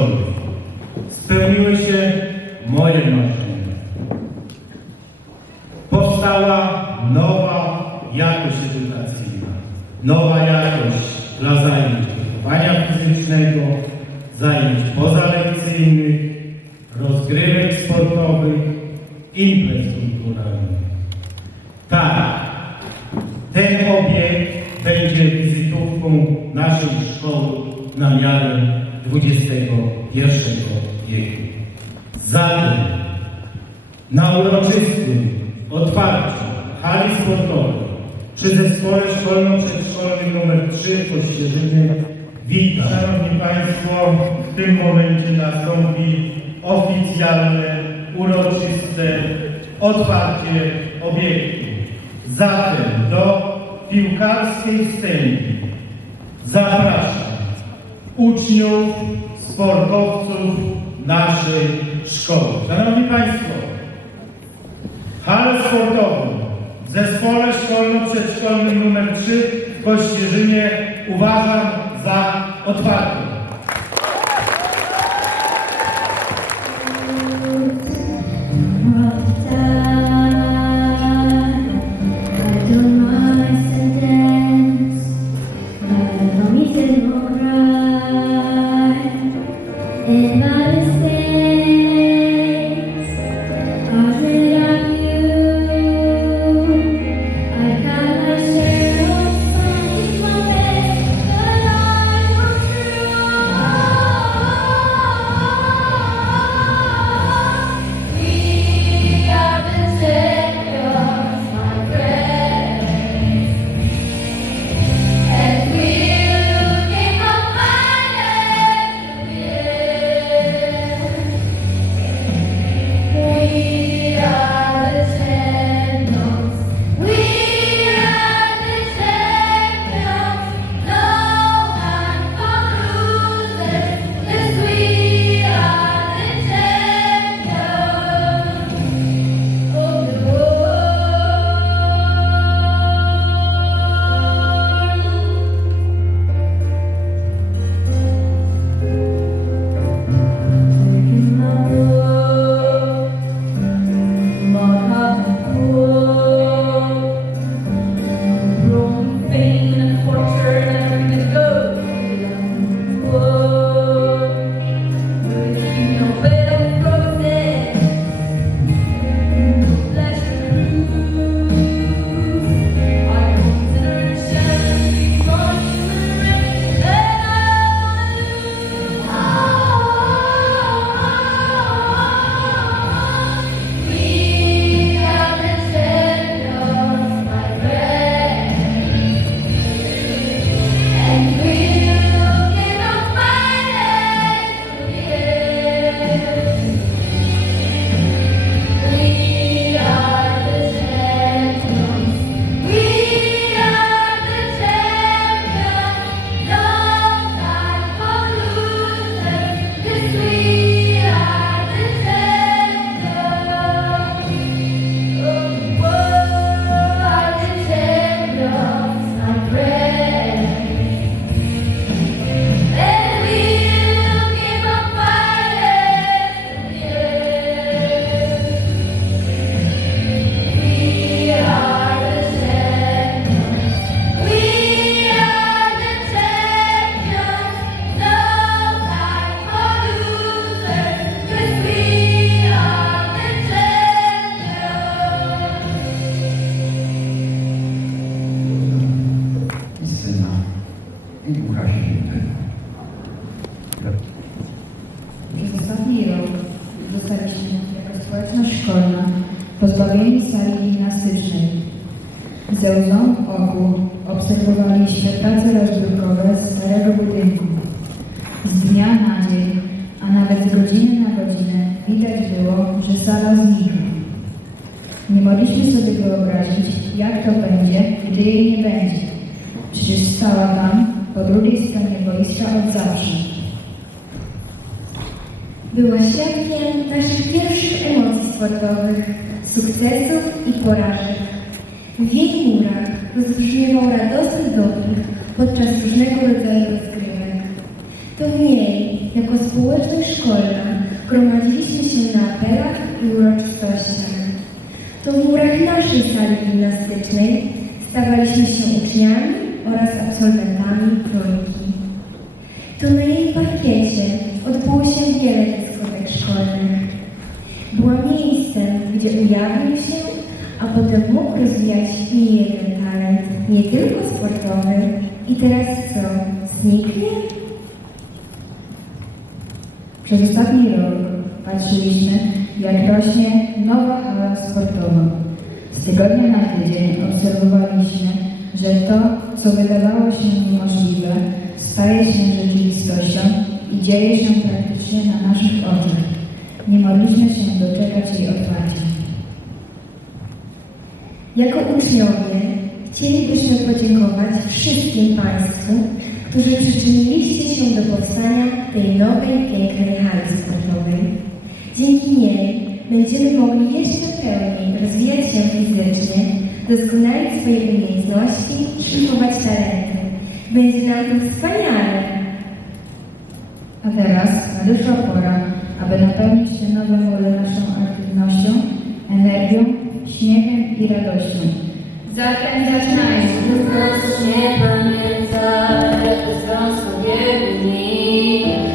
wolnych. Spełniły się moje marzenia. Powstała nowa jakość edukacyjna, nowa jakość Kościerzyny. Witam. Szanowni Państwo, w tym momencie nastąpi oficjalne, uroczyste otwarcie obiektu. Zatem do piłkarskiej wstęgi zapraszam uczniów, sportowców naszej szkoły. Szanowni Państwo, hal sportowy w zespole szkolno-przedszkolnym nr 3 Kościerzynie uważam za otwartą. W jej murach rozbrzmiewał radosny doping podczas różnego rodzaju rozgrywek. To w niej, jako społeczność szkolna, gromadziliśmy się na apelach i uroczystościach. To w murach naszej sali gimnastycznej stawaliśmy się uczniami oraz absolwentami trójki. To na jej parkiecie odbyło się wiele dyskotek szkolnych. Była miejscem, gdzie ujawnił się, a potem mógł rozwijać nie jeden talent, nie tylko sportowy. I teraz co? Zniknie? Przez ostatni rok patrzyliśmy, jak rośnie nowa hala sportowa. Z tygodnia na tydzień obserwowaliśmy, że to, co wydawało się niemożliwe, staje się rzeczywistością i dzieje się praktycznie na naszych oczach. Nie mogliśmy się doczekać jej otwarcia. Jako uczniowie chcielibyśmy podziękować wszystkim Państwu, którzy przyczyniliście się do powstania tej nowej, pięknej hali sportowej. Dzięki niej będziemy mogli jeszcze pełniej rozwijać się fizycznie, doskonalić swoje umiejętności, szlifować talenty. Będzie nam to wspaniale! A teraz nadeszła pora, aby napełnić te nowe mury naszą aktywnością, energią, śmiechem i radością. Zatem zaczynajmy! Nas nie pamięta, związku biegły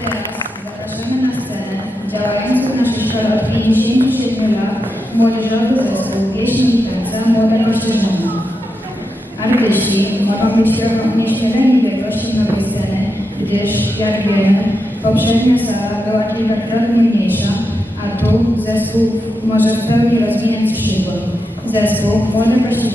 Teraz zapraszamy na scenę działających na szkole od 57 lat młodzieżowy zespół pieśni i tańca Młodego Ścieżenia. Artyści mogą być trochę unieśmieleni wielkości nowej sceny, gdyż, jak wiemy, poprzednia sala była kilkakrotnie mniejsza, a tu zespół może w pełni rozwinąć skrzydło. Zespół Młodego Ścieżenia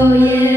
To jest